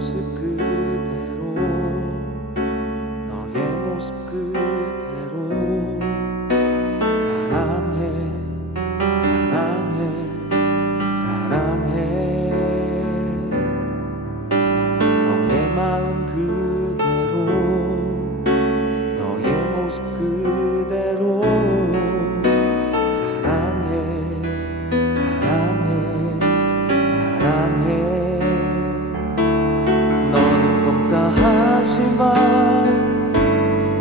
모습 그대로 너의 모습 그대로 사랑해 사랑해 사랑해 너의 마음 그대로 너의 모습 그대로 사랑해 사랑해 사랑해 너는 검다 하지만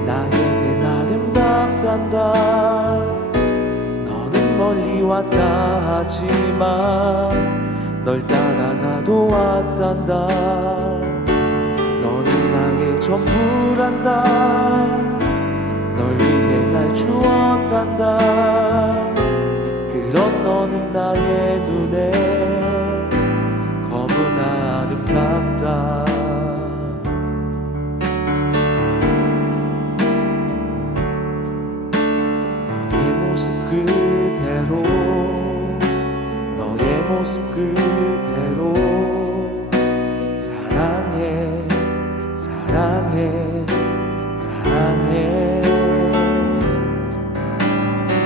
나에겐 아름답단다 너는 멀리 왔다 하지만 널 따라 나도 왔단다 너는 나의 전부란다 널 위해 날 주었단다 그런 너는 나의 눈에 너무나 아름답다 너의 모습 그대로 너의 모습 그대로 사랑해 사랑해 사랑해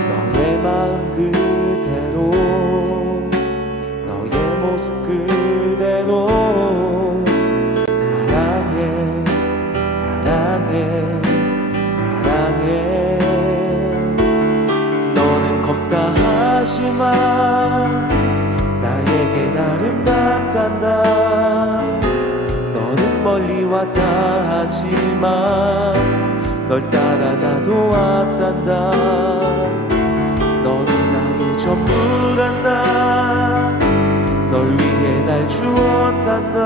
너의 마음 그대로 너의 모습 그대로 사랑해 사랑해 사랑해 너는 검다 하지만 나에겐 아름답단다 너는 멀리 왔다 하지만 널 따라 나도 왔단다 너는 나의 전부란다 널 위해 날 주었단다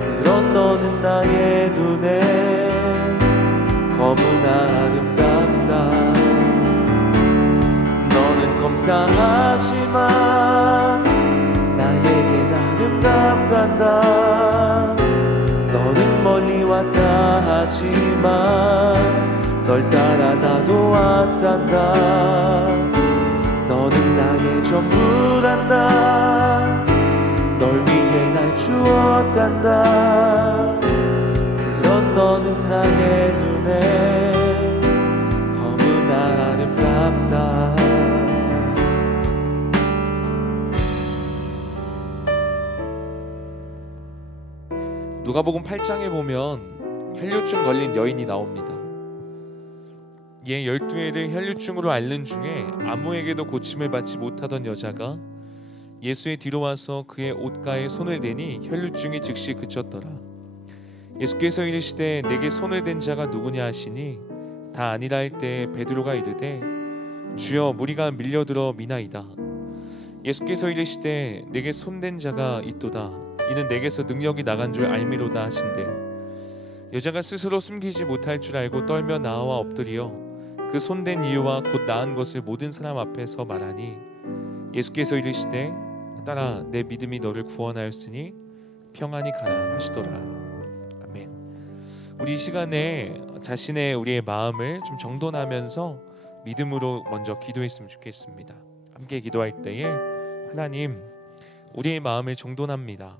그런 너는 나의 눈에 너무나 아름답다 너는 검다 하지만 나에겐 아름답단다 너는 멀리 왔다 하지만 널 따라 나도 왔단다 너는 나의 전부란다 널 위해 날 주었단다 그런 너는 나의 눈에 너무나 아름답다 누가복음 8장에 보면 혈류증 걸린 여인이 나옵니다. 얘 12회를 혈류증으로 앓는 중에 아무에게도 고침을 받지 못하던 여자가 예수의 뒤로 와서 그의 옷가에 손을 대니 혈류증이 즉시 그쳤더라. 예수께서 이르시되 내게 손을 댄 자가 누구냐 하시니 다 아니라 할 때 베드로가 이르되 주여 무리가 밀려들어 미나이다. 예수께서 이르시되 내게 손댄 자가 있도다. 이는 내게서 능력이 나간 줄 알미로다 하신대 여자가 스스로 숨기지 못할 줄 알고 떨며 나와 엎드리어 그 손댄 이유와 곧 나은 것을 모든 사람 앞에서 말하니 예수께서 이르시되 딸아 내 믿음이 너를 구원하였으니 평안히 가라 하시더라. 아멘. 우리 이 시간에 우리의 마음을 좀 정돈하면서 믿음으로 먼저 기도했으면 좋겠습니다. 함께 기도할 때에 하나님 우리의 마음을 정돈합니다.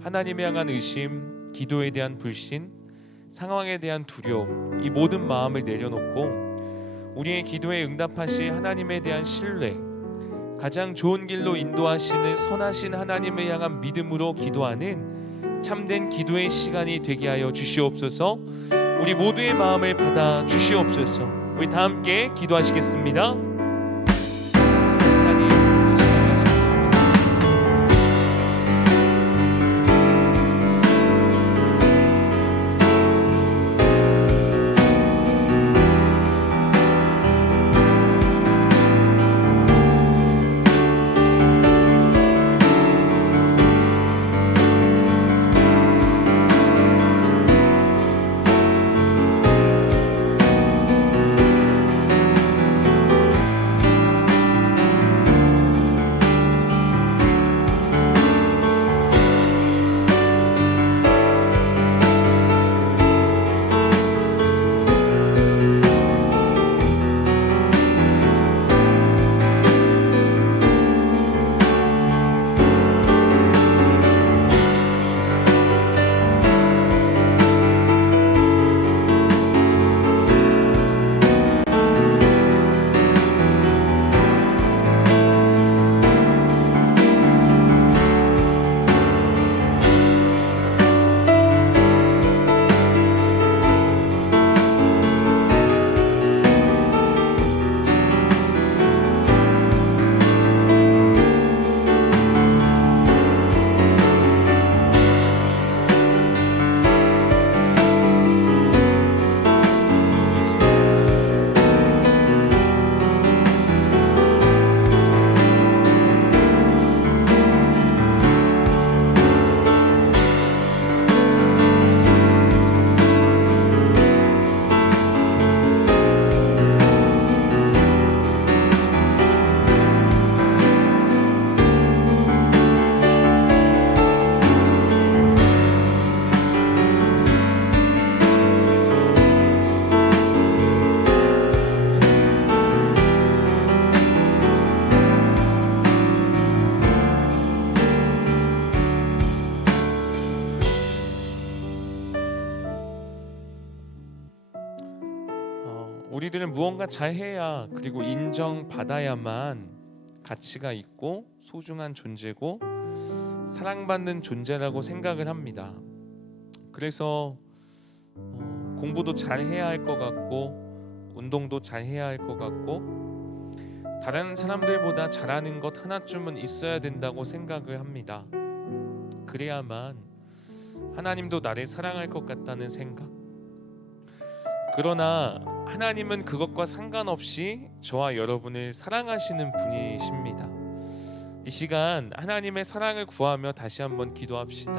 하나님에 향한 의심, 기도에 대한 불신, 상황에 대한 두려움 이 모든 마음을 내려놓고 우리의 기도에 응답하실 하나님에 대한 신뢰 가장 좋은 길로 인도하시는 선하신 하나님을 향한 믿음으로 기도하는 참된 기도의 시간이 되게 하여 주시옵소서. 우리 모두의 마음을 받아 주시옵소서. 우리 다 함께 기도하시겠습니다. 우리들은 무언가 잘해야 그리고 인정받아야만 가치가 있고 소중한 존재고 사랑받는 존재라고 생각을 합니다. 그래서 공부도 잘해야 할 것 같고 운동도 잘해야 할 것 같고 다른 사람들보다 잘하는 것 하나쯤은 있어야 된다고 생각을 합니다. 그래야만 하나님도 나를 사랑할 것 같다는 생각. 그러나 하나님은 그것과 상관없이 저와 여러분을 사랑하시는 분이십니다. 이 시간 하나님의 사랑을 구하며 다시 한번 기도합시다.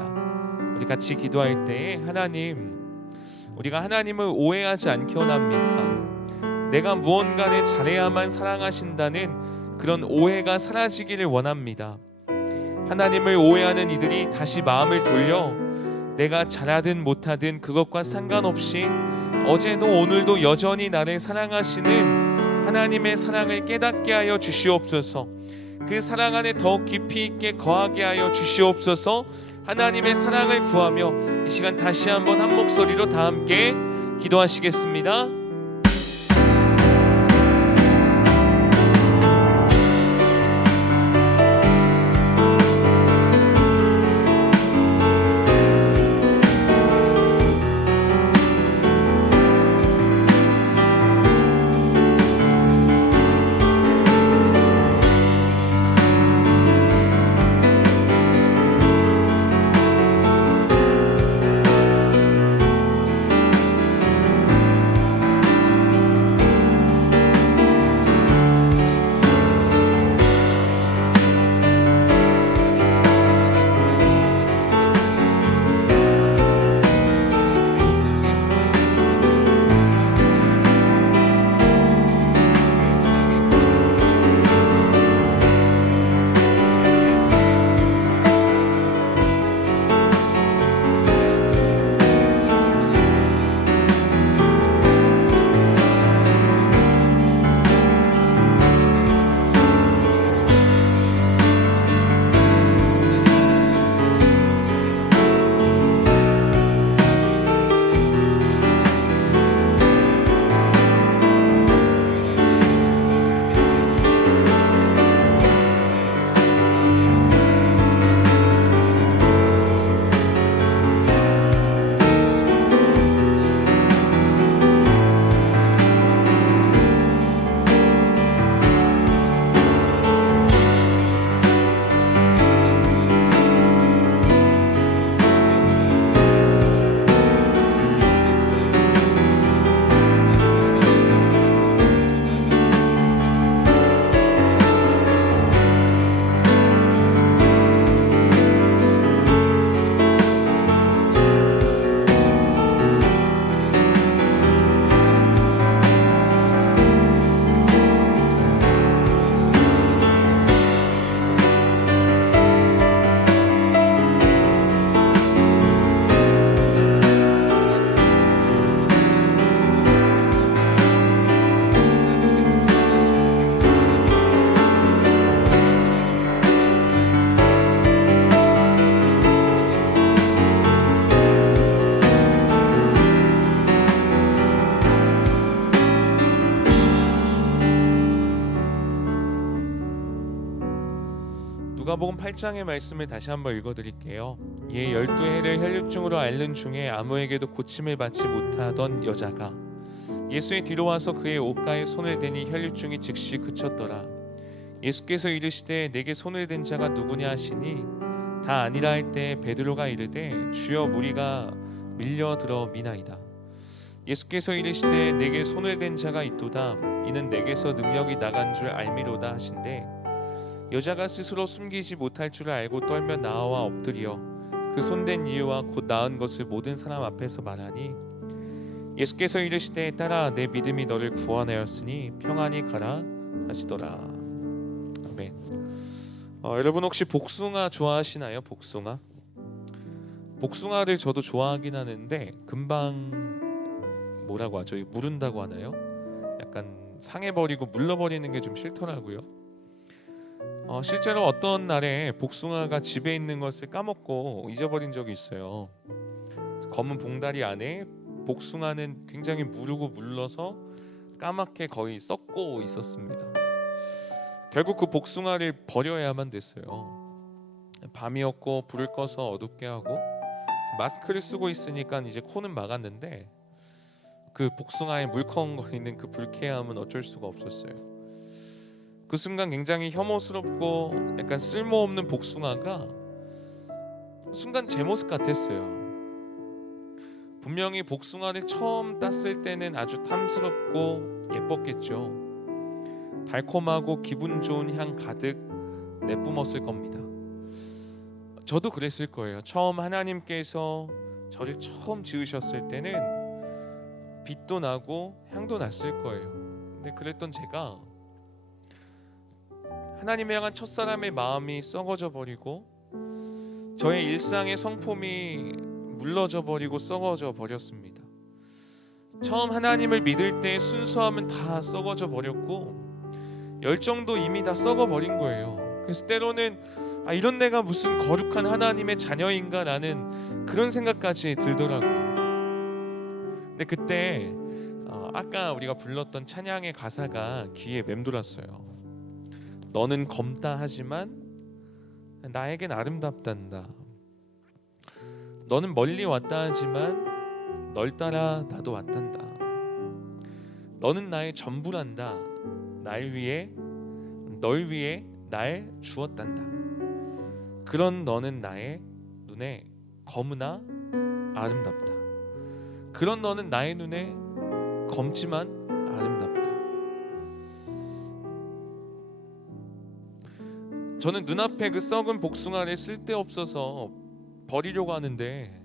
우리 같이 기도할 때에 하나님, 우리가 하나님을 오해하지 않기 원합니다. 내가 무언가를 잘해야만 사랑하신다는 그런 오해가 사라지기를 원합니다. 하나님을 오해하는 이들이 다시 마음을 돌려 내가 잘하든 못하든 그것과 상관없이 어제도 오늘도 여전히 나를 사랑하시는 하나님의 사랑을 깨닫게 하여 주시옵소서. 그 사랑 안에 더욱 깊이 있게 거하게 하여 주시옵소서. 하나님의 사랑을 구하며 이 시간 다시 한번 한 목소리로 다 함께 기도하시겠습니다. 누가복음 8장의 말씀을 다시 한번 읽어드릴게요. 예 12해를 혈류증으로 앓는 중에 아무에게도 고침을 받지 못하던 여자가 예수의 뒤로 와서 그의 옷가에 손을 대니 혈류증이 즉시 그쳤더라. 예수께서 이르시되 내게 손을 댄 자가 누구냐 하시니 다 아니라 할 때 베드로가 이르되 주여 무리가 밀려들어 미나이다. 예수께서 이르시되 내게 손을 댄 자가 있도다. 이는 내게서 능력이 나간 줄 알미로다 하신대 여자가 스스로 숨기지 못할 줄 알고 떨며 나와 엎드려 그 손댄 이유와 곧 나은 것을 모든 사람 앞에서 말하니 예수께서 이르시되 딸아 내 믿음이 너를 구원하였으니 평안히 가라 하시더라. 아멘. 여러분 혹시 복숭아 좋아하시나요? 복숭아를 저도 좋아하긴 하는데 금방 뭐라고 하죠? 무른다고 하나요? 약간 상해버리고 물러버리는 게 좀 싫더라고요. 실제로 어떤 날에 복숭아가 집에 있는 것을 까먹고 잊어버린 적이 있어요. 검은 봉다리 안에 복숭아는 굉장히 무르고 물러서 까맣게 거의 썩고 있었습니다. 결국 그 복숭아를 버려야만 됐어요. 밤이었고 불을 꺼서 어둡게 하고 마스크를 쓰고 있으니까 이제 코는 막았는데 그 복숭아에 물컹거리는 그 불쾌함은 어쩔 수가 없었어요. 그 순간 굉장히 혐오스럽고 약간 쓸모없는 복숭아가 순간 제 모습 같았어요. 분명히 복숭아를 처음 땄을 때는 아주 탐스럽고 예뻤겠죠. 달콤하고 기분 좋은 향 가득 내뿜었을 겁니다. 저도 그랬을 거예요. 처음 하나님께서 저를 처음 지으셨을 때는 빛도 나고 향도 났을 거예요. 근데 그랬던 제가 하나님을 향한 첫사람의 마음이 썩어져 버리고 저의 일상의 성품이 물러져 버리고 썩어져 버렸습니다. 처음 하나님을 믿을 때의 순수함은 다 썩어져 버렸고 열정도 이미 다 썩어 버린 거예요. 그래서 때로는 이런 내가 무슨 거룩한 하나님의 자녀인가 라는 그런 생각까지 들더라고요. 근데 그때 아까 우리가 불렀던 찬양의 가사가 귀에 맴돌았어요. 너는 검다 하지만 나에겐 아름답단다. 너는 멀리 왔다 하지만 널 따라 나도 왔단다. 너는 나의 전부란다. 널 위해 날 주었단다. 그런 너는 나의 눈에 검으나 아름답다. 그런 너는 나의 눈에 검지만 아름답다. 저는 눈앞에 그 썩은 복숭아를 쓸데없어서 버리려고 하는데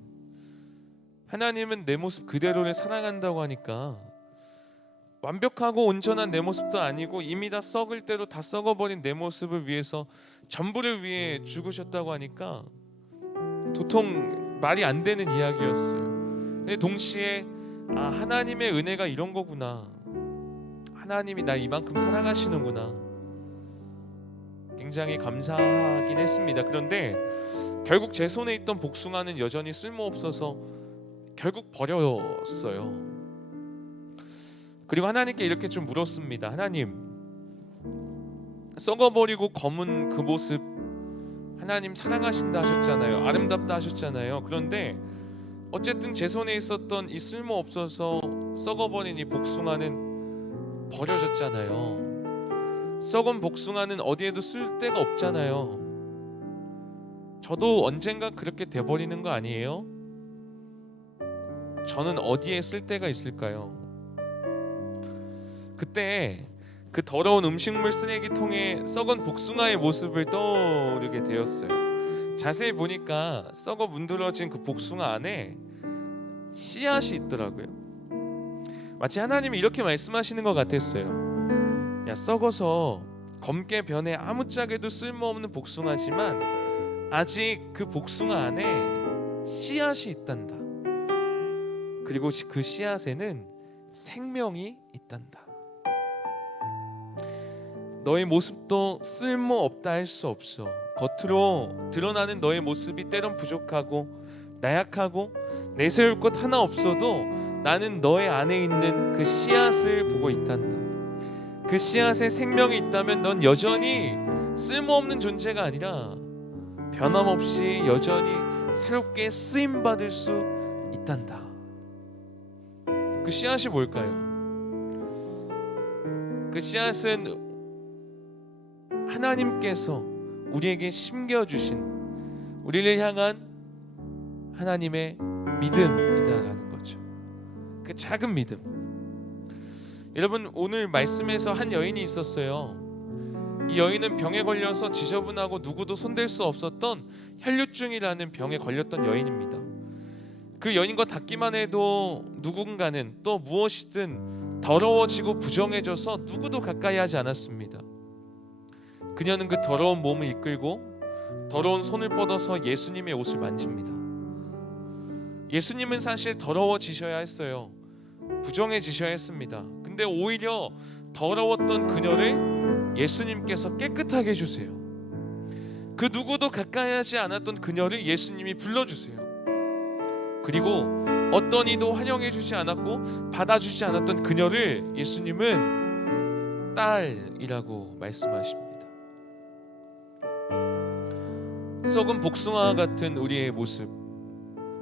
하나님은 내 모습 그대로를 사랑한다고 하니까 완벽하고 온전한 내 모습도 아니고 이미 다 썩을 대로 다 썩어버린 내 모습을 위해서 전부를 위해 죽으셨다고 하니까 도통 말이 안 되는 이야기였어요. 근데 동시에 하나님의 은혜가 이런 거구나. 하나님이 날 이만큼 사랑하시는구나. 굉장히 감사하긴 했습니다. 그런데 결국 제 손에 있던 복숭아는 여전히 쓸모없어서 결국 버렸어요. 그리고 하나님께 이렇게 좀 물었습니다. 하나님, 썩어버리고 검은 그 모습 하나님 사랑하신다 하셨잖아요. 아름답다 하셨잖아요. 그런데 어쨌든 제 손에 있었던 이 쓸모없어서 썩어버린 이 복숭아는 버려졌잖아요. 썩은 복숭아는 어디에도 쓸 데가 없잖아요. 저도 언젠가 그렇게 돼버리는 거 아니에요? 저는 어디에 쓸 데가 있을까요? 그때 그 더러운 음식물 쓰레기통에 썩은 복숭아의 모습을 떠오르게 되었어요. 자세히 보니까 썩어 문드러진 그 복숭아 안에 씨앗이 있더라고요. 마치 하나님이 이렇게 말씀하시는 것 같았어요. 야, 썩어서 검게 변해 아무짝에도 쓸모없는 복숭아지만 아직 그 복숭아 안에 씨앗이 있단다. 그리고 그 씨앗에는 생명이 있단다. 너의 모습도 쓸모없다 할 수 없어. 겉으로 드러나는 너의 모습이 때론 부족하고 나약하고 내세울 것 하나 없어도 나는 너의 안에 있는 그 씨앗을 보고 있단다. 그 씨앗에 생명이 있다면 넌 여전히 쓸모없는 존재가 아니라 변함없이 여전히 새롭게 쓰임받을 수 있단다. 그 씨앗이 뭘까요? 그 씨앗은 하나님께서 우리에게 심겨주신 우리를 향한 하나님의 믿음이다라는 거죠. 그 작은 믿음. 여러분, 오늘 말씀에서 한 여인이 있었어요. 이 여인은 병에 걸려서 지저분하고 누구도 손댈 수 없었던 혈류증이라는 병에 걸렸던 여인입니다. 그 여인과 닿기만 해도 누군가는 또 무엇이든 더러워지고 부정해져서 누구도 가까이 하지 않았습니다. 그녀는 그 더러운 몸을 이끌고 더러운 손을 뻗어서 예수님의 옷을 만집니다. 예수님은 사실 더러워지셔야 했어요. 부정해지셔야 했습니다. 근데 오히려 더러웠던 그녀를 예수님께서 깨끗하게 해주세요. 그 누구도 가까이 하지 않았던 그녀를 예수님이 불러주세요. 그리고 어떤 이도 환영해 주지 않았고 받아주지 않았던 그녀를 예수님은 딸이라고 말씀하십니다. 썩은 복숭아 같은 우리의 모습.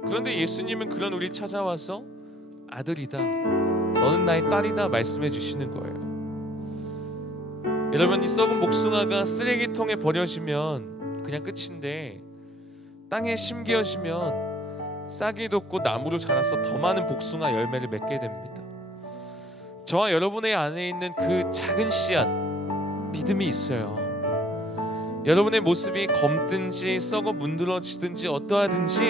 그런데 예수님은 그런 우리를 찾아와서 아들이다, 너는 나의 딸이다 말씀해 주시는 거예요. 여러분, 이 썩은 복숭아가 쓰레기통에 버려지면 그냥 끝인데 땅에 심겨지면 싹이 돋고 나무로 자라서 더 많은 복숭아 열매를 맺게 됩니다. 저와 여러분의 안에 있는 그 작은 씨앗, 믿음이 있어요. 여러분의 모습이 검든지 썩어 문드러지든지 어떠하든지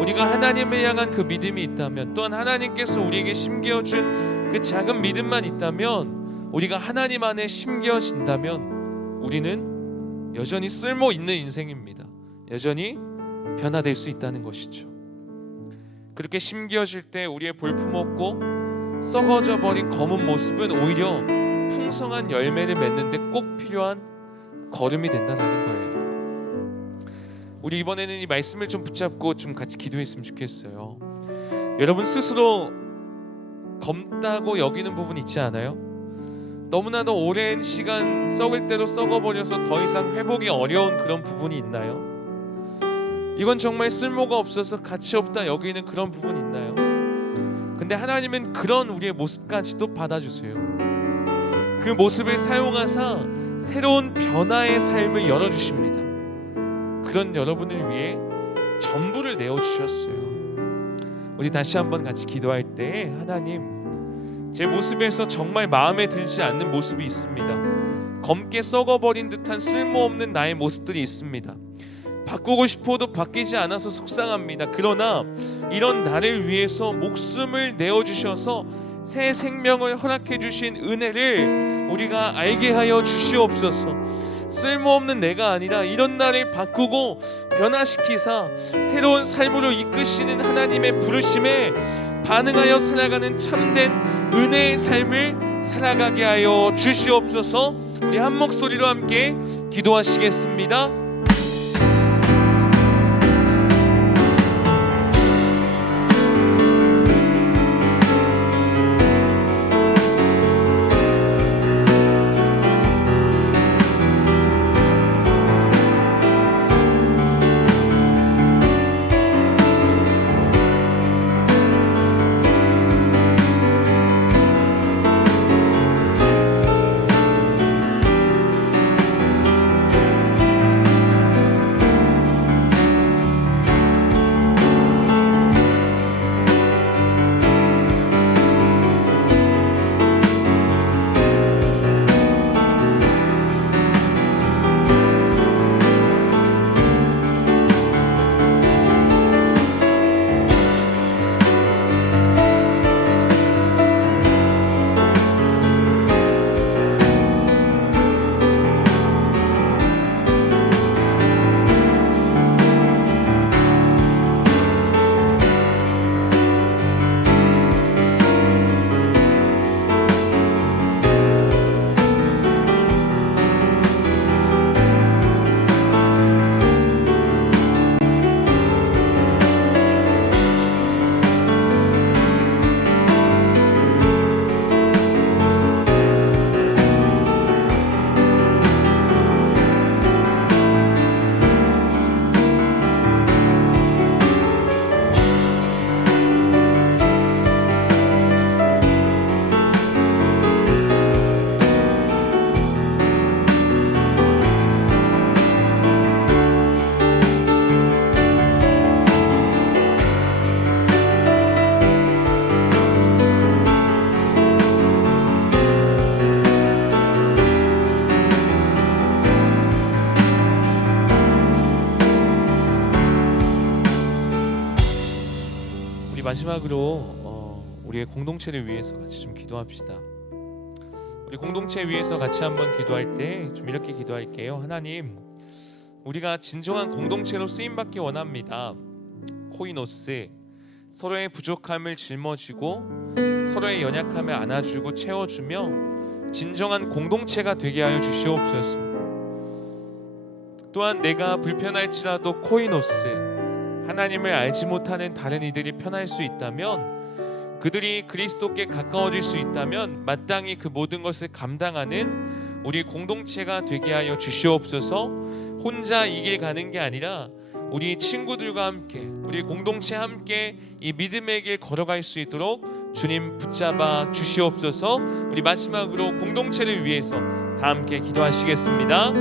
우리가 하나님을 향한 그 믿음이 있다면, 또한 하나님께서 우리에게 심겨준 그 작은 믿음만 있다면, 우리가 하나님 안에 심겨진다면 우리는 여전히 쓸모 있는 인생입니다. 여전히 변화될 수 있다는 것이죠. 그렇게 심겨질 때 우리의 볼품없고 썩어져 버린 검은 모습은 오히려 풍성한 열매를 맺는데 꼭 필요한 걸음이 된다는 거예요. 우리 이번에는 이 말씀을 좀 붙잡고 좀 같이 기도했으면 좋겠어요. 여러분 스스로 검다고 여기는 부분 있지 않아요? 너무나도 오랜 시간 썩을 대로 썩어버려서 더 이상 회복이 어려운 그런 부분이 있나요? 이건 정말 쓸모가 없어서 가치 없다 여기는 그런 부분 있나요? 근데 하나님은 그런 우리의 모습까지도 받아주세요. 그 모습을 사용하사 새로운 변화의 삶을 열어주십니다. 그런 여러분을 위해 전부를 내어주셨어요. 우리 다시 한번 같이 기도할 때, 하나님, 제 모습에서 정말 마음에 들지 않는 모습이 있습니다. 검게 썩어버린 듯한 쓸모없는 나의 모습들이 있습니다. 바꾸고 싶어도 바뀌지 않아서 속상합니다. 그러나 이런 나를 위해서 목숨을 내어주셔서 새 생명을 허락해 주신 은혜를 우리가 알게 하여 주시옵소서. 쓸모없는 내가 아니라 이런 나를 바꾸고 변화시키사 새로운 삶으로 이끄시는 하나님의 부르심에 반응하여 살아가는 참된 은혜의 삶을 살아가게 하여 주시옵소서. 우리 한 목소리로 함께 기도하시겠습니다. 마지막으로 우리의 공동체를 위해서 같이 좀 기도합시다. 우리 공동체 위해서 같이 한번 기도할 때 좀 이렇게 기도할게요. 하나님, 우리가 진정한 공동체로 쓰임받기 원합니다. 코이노스, 서로의 부족함을 짊어지고 서로의 연약함을 안아주고 채워주며 진정한 공동체가 되게 하여 주시옵소서. 또한 내가 불편할지라도 코이노스, 하나님을 알지 못하는 다른 이들이 편할 수 있다면, 그들이 그리스도께 가까워질 수 있다면 마땅히 그 모든 것을 감당하는 우리 공동체가 되게 하여 주시옵소서. 혼자 이 길 가는 게 아니라 우리 친구들과 함께, 우리 공동체 함께 이 믿음의 길 걸어갈 수 있도록 주님 붙잡아 주시옵소서. 우리 마지막으로 공동체를 위해서 다 함께 기도하시겠습니다.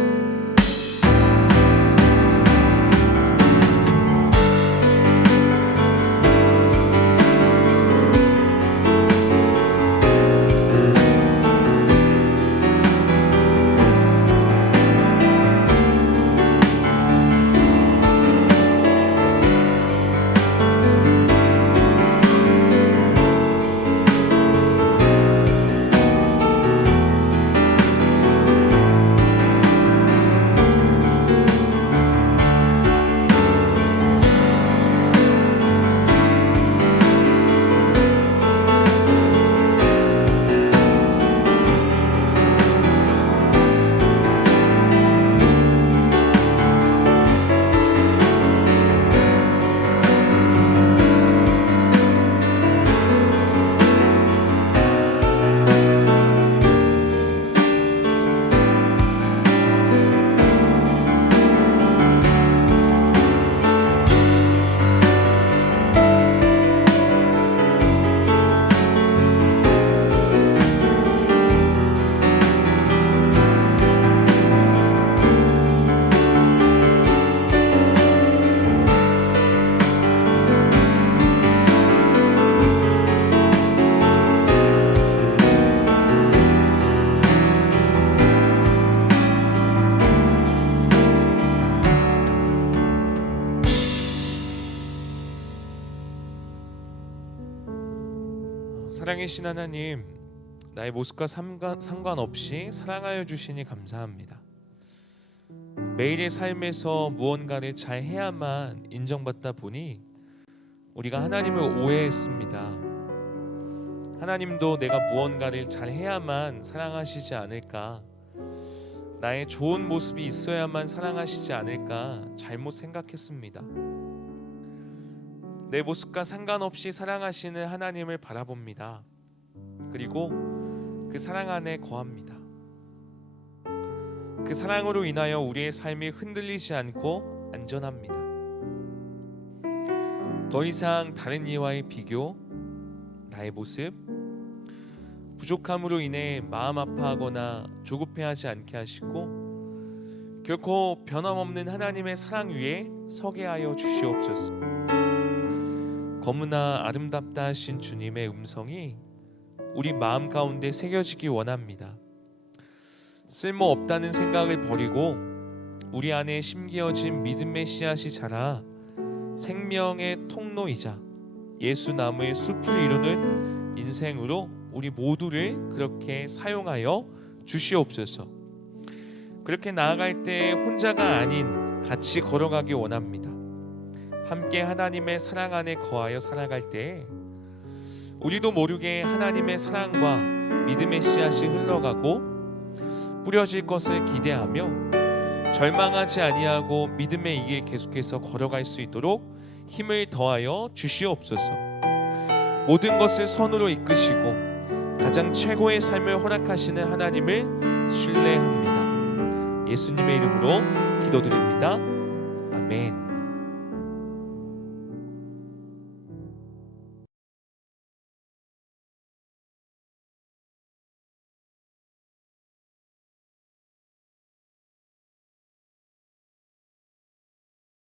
사랑이신 하나님, 나의 모습과 상관없이 사랑하여 주시니 감사합니다. 매일의 삶에서 무언가를 잘 해야만 인정받다 보니 우리가 하나님을 오해했습니다. 하나님도 내가 무언가를 잘 해야만 사랑하시지 않을까, 나의 좋은 모습이 있어야만 사랑하시지 않을까 잘못 생각했습니다. 내 모습과 상관없이 사랑하시는 하나님을 바라봅니다. 그리고 그 사랑 안에 거합니다. 그 사랑으로 인하여 우리의 삶이 흔들리지 않고 안전합니다. 더 이상 다른 이와의 비교, 나의 모습, 부족함으로 인해 마음 아파하거나 조급해하지 않게 하시고 결코 변함없는 하나님의 사랑 위에 서게 하여 주시옵소서. 거무나 아름답다 하신 주님의 음성이 우리 마음 가운데 새겨지기 원합니다. 쓸모없다는 생각을 버리고 우리 안에 심겨진 믿음의 씨앗이 자라 생명의 통로이자 예수 나무의 숲을 이루는 인생으로 우리 모두를 그렇게 사용하여 주시옵소서. 그렇게 나아갈 때 혼자가 아닌 같이 걸어가기 원합니다. 함께 하나님의 사랑 안에 거하여 살아갈 때 우리도 모르게 하나님의 사랑과 믿음의 씨앗이 흘러가고 뿌려질 것을 기대하며 절망하지 아니하고 믿음의 이 길 계속해서 걸어갈 수 있도록 힘을 더하여 주시옵소서. 모든 것을 선으로 이끄시고 가장 최고의 삶을 허락하시는 하나님을 신뢰합니다. 예수님의 이름으로 기도드립니다. 아멘.